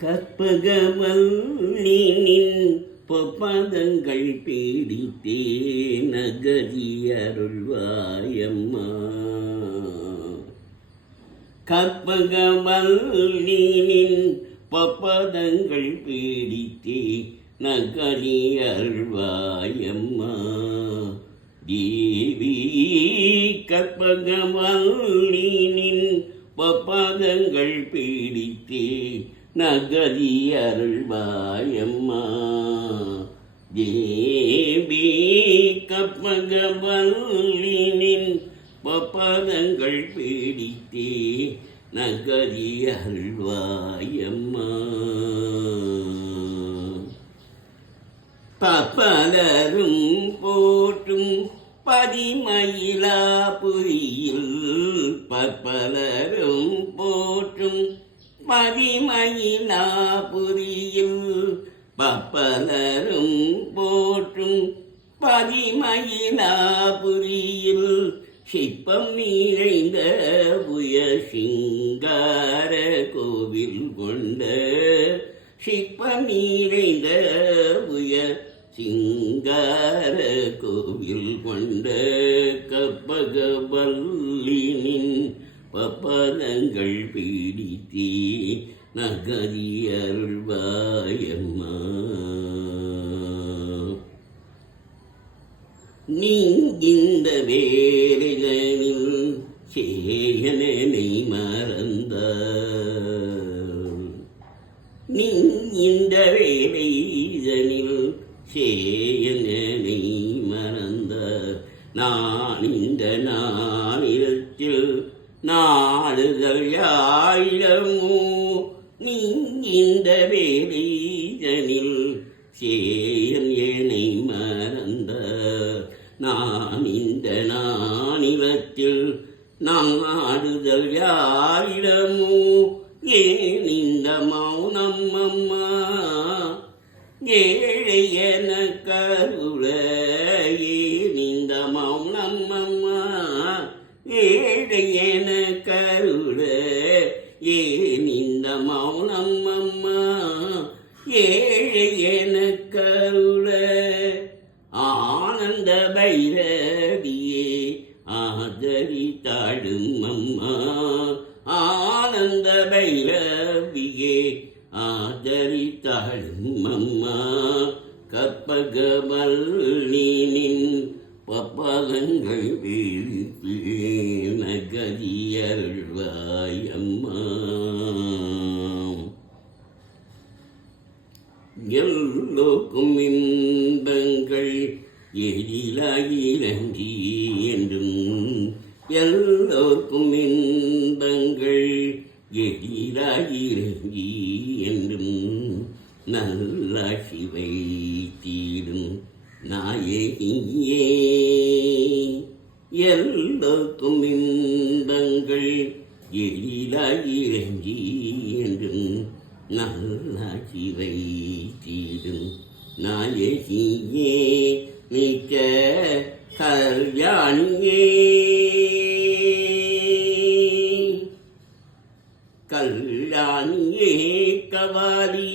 கற்பகவல்லினின் பொப்பதங்கள் பீடித்தே நகரி அருள்வாயம்மா. கற்பகவல்லினின் பொப்பதங்கள் பீடித்தே நகரி அருள்வாயம்மா. தேவி கற்பகவல்லினின் பொப்பதங்கள் பீடித்தே நகரி அருள்வாயம்மா. தேவி கற்பகவல்லினின் பொப்பதங்கள் பீடித்தே நகரி அருள்வாயம்மா. பப்பலரும் போற்றும் பதிமயிலாபுரியில் பப்பலரும் போற்றும் பதிமயிலாபுரியில் பப்பலரும் போற்றும் பதிமயிலாபுரியில் சிற்பம் நிறைந்த புய சிங்கார கோவில் கொண்ட சிற்பம் நிறைந்த புய சிங்கார கோவில் கொண்ட கற்பகவல்லினின் பப்பதங்கள் பீடித்தே நகரி அருள்வாயம்மா. நீங்கிந்த வேலைகளில் சேயனை மறந்தார். நீங்கிந்த வேலைகளில் சேயனை மறந்தார். நான் இந்த நாளில் நாடுகள் யாயிரமோ நீங்கிந்த வேலைகளில் சேயன் என்னை மறந்தார். நான் இந்த நானிலத்தில் நாடுதல் யாயிரமோ ஏன் இந்த மௌனம் அம்மா. ஏழை என கருள ஏன் இந்த மௌனம் அம்மா. ஏழை என கருள ஏன் இந்த மௌனம் அம்மா. ஏழை என கருள ஆனந்த பைரவியே ஆதரித்தாடும் அம்மா. ஆனந்த பைரவியே ஆதரித்தாடும் அம்மா. கற்பகவல்லினின் பப்பதங்கள் வீழ்த்து நகரி அருள்வாயம்மா. எல்லோருக்கும் இன்பங்கள் எழிலாயிரங்கி என்றும் எல்லோருக்கும் இன்பங்கள் எழிலாயிரங்கி என்றும் நல்லாட்சி வைத்தீடும் நாயகியே. எல்லோருக்கும் இன்பங்கள் எழிலாயிரங்கி என்றும் நல்லாட்சி வைத்தீடும் நாயகியே. மிக்க கல்யாணியே கல்யாணியே கபாலி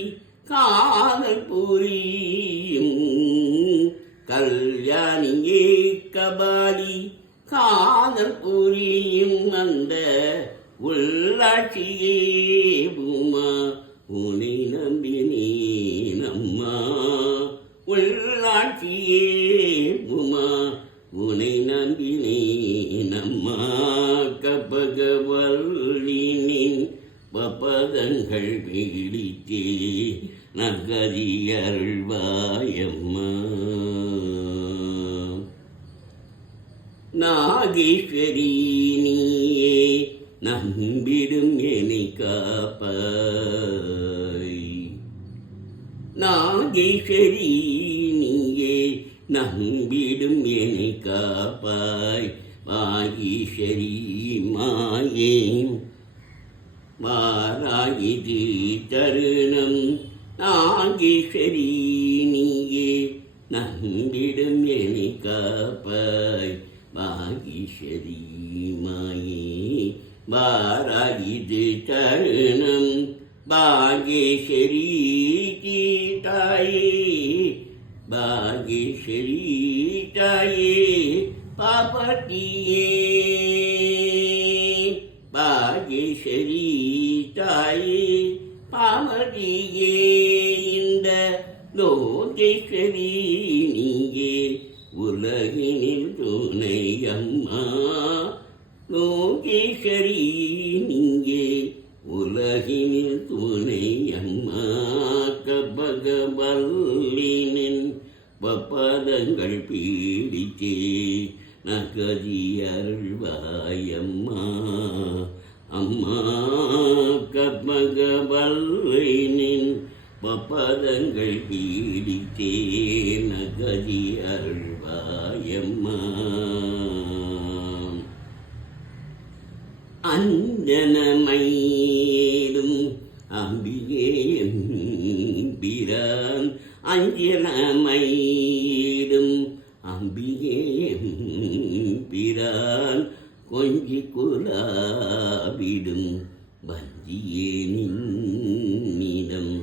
காதல் புரியும். கல்யாணியே கபாலி காதல் புரியும் அந்த உள்ளாட்சியே பூமா உனை நம்பினேன் அம்மா. உள்ளாட்சியே பூமா உனை நம்பினேன் அம்மா. கற்பகவல்லினின் பப்பதங்கள் பீடித்தே நகரி அருள்வாயம்மா. நாகேஸ்வரி நீயே நம்பிடும் என்னை காப்பாய். நாகேஸ்வரி நீயே நம்பிடும் என்னை காப்பாய். வாகீஸ்வரி மாயே வாராயிது தருணம். நாகேஸ்வரி நீயே நம்பிடும் என்னை காப்பாய். வாகீஸ்வரி மாயே வாராயிது தருணம். பாகேஸ்வரி தாயே பாகேஸ்வரி தாயே பாபட்டியே பாகேஸ்வரி தாயே பாமதியே இந்த லோகேஸ்வரி நீயே உலகினில் துணை அம்மா லோகேஸ்வரி நீயே உலகினில் துணை அம்மா கபகவல்லினின் பப்பதங்கள் பீடித்தே நகதி அருள்வாயம்மா அம்மா கபகவல்லினின் பப்பதங்கள் பீடித்தே நகதி அருள்வாயம்மா அஞ்சனமயிலும் அம்பிகேயம் பிரான் அஞ்சனமயிலும் அம்பிகேயம் பிரான் கொஞ்சி குலாவிடும் வஞ்சியே நின்னிடம்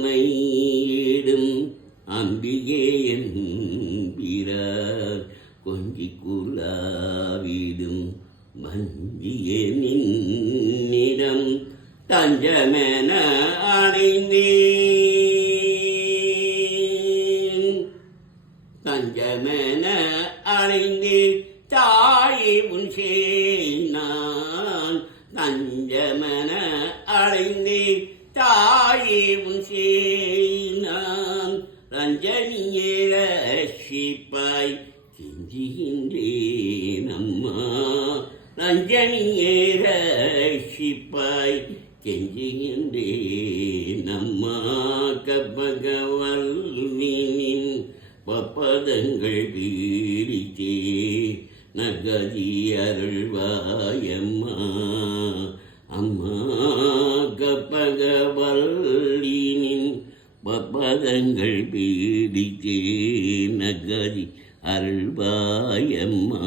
அஞ்சினமயிடும் அம்பிகேயம் பிரான் கொஞ்சி குலாவிடும் வஞ்சியே நின்னிடம் தஞ்சமென அடைந்தேன் தஞ்சமென அடைந்தேன் தாயே உன் நான் தஞ்சமென அடைந்தேன் தாயே உன் நான் ரஞ்சனியே ரட்சிப்பாய் கெஞ்சுகின்றேன் அம்மா ரஞ்சனியே ரட்சிப்பாய் கெஞ்சுகின்றேன் அம்மா கபகவல்லினின் பப்பதங்கள் பீடித்தே நகதி அருள்வாயம்மா அம்மா கபகவல்லினின் பப்பதங்கள் பீடித்தே நகதி அருள்வாயம்மா